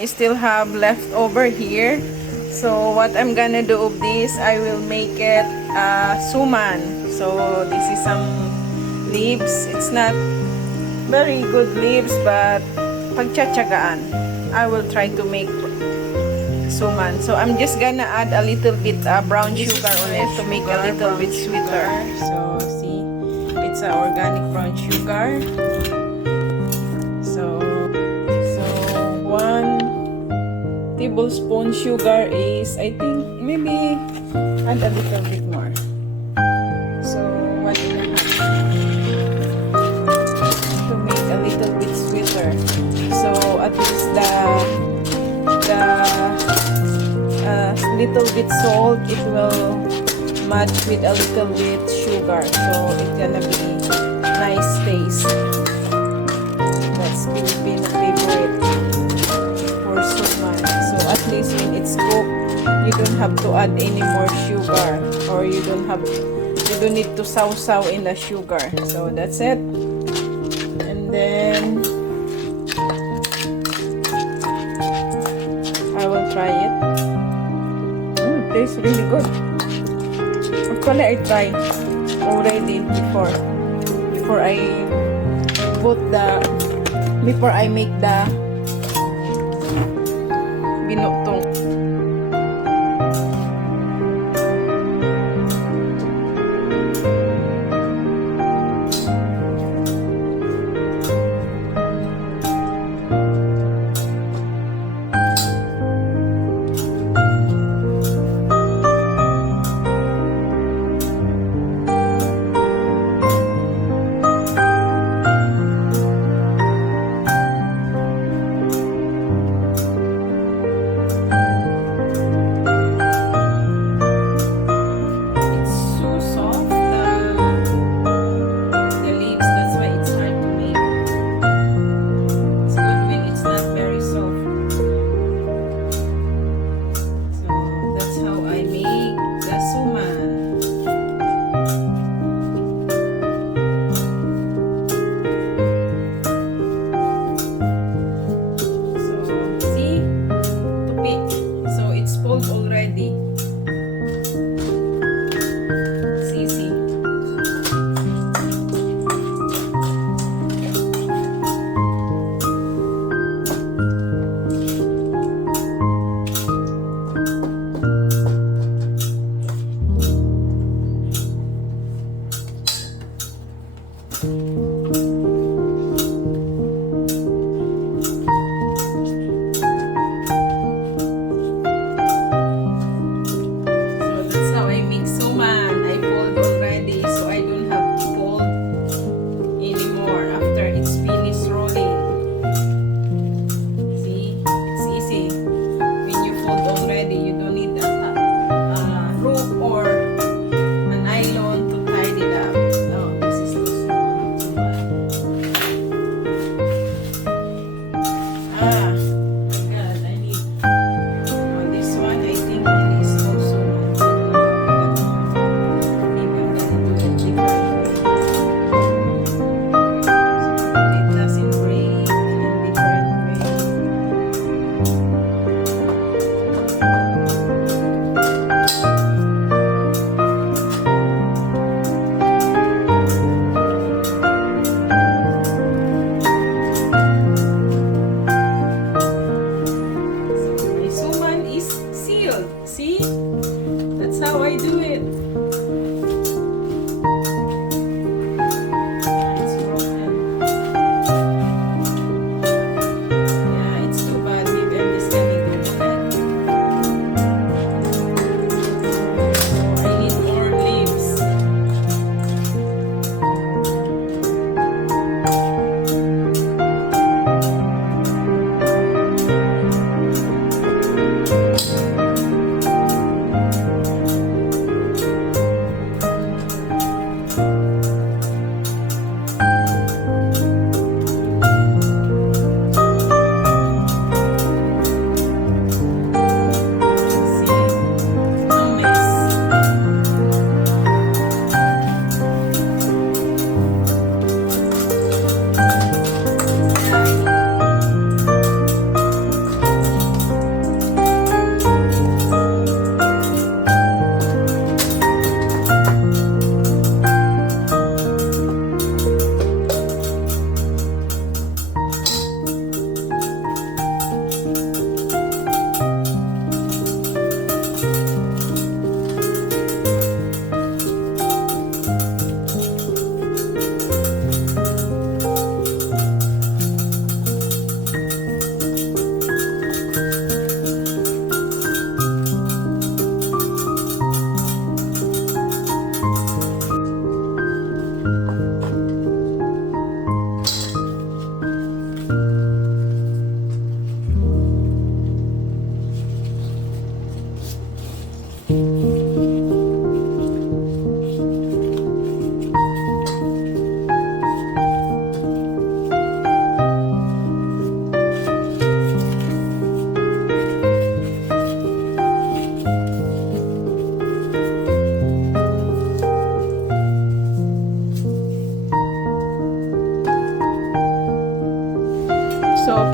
I still have leftover here. So what I'm gonna do of this, I will make it suman. So this is some leaves. It's not very good leaves, but pagtsatsagaan, I will try to make suman. So I'm just gonna add a little bit brown sugar on it to make a little bit sweeter. So see, it's an organic brown sugar. So 1 tablespoon sugar is, I think, maybe add a little bit more. So 1.5 to make a little bit sweeter. So at least the little bit salt, it will match with a little bit sugar. So it's gonna be nice taste. That's Filipino favorite for suman. So at least when it's cooked, you don't have to add any more sugar, or you don't need to sausaw in the sugar. So that's it. And then I will try it. It tastes really good. Actually, I tried already before I make the binutong.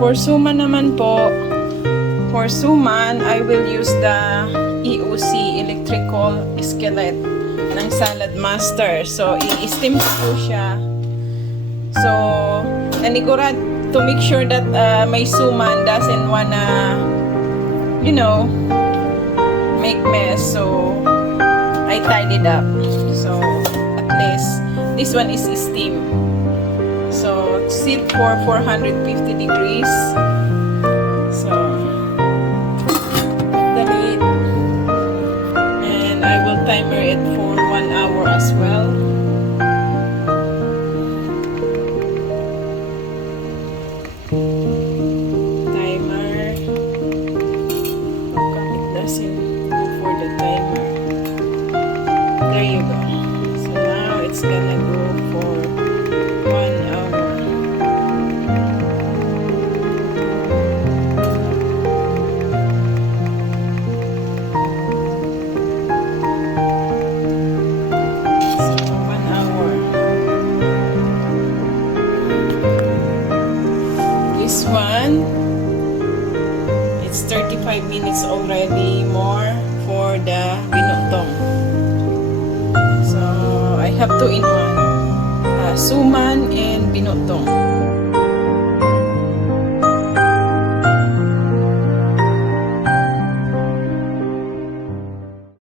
for suman naman po, for suman, I will use the EOC electrical skillet ng Salad Master. So, i-steam ko po siya. So, nanigurad to make sure that my suman doesn't wanna, you know, make mess. So, I tied it up. So, at least, this one is steam. So, sit for 450 degrees. So, the lid. And I will timer it for 1 hour as well. Timer. How come it doesn't go for the timer? There you go. So now it's gonna go for 1 hour. So 1 hour. This one, it's 35 minutes already more for the binutong. So I have 2 in 1, suman and binutong.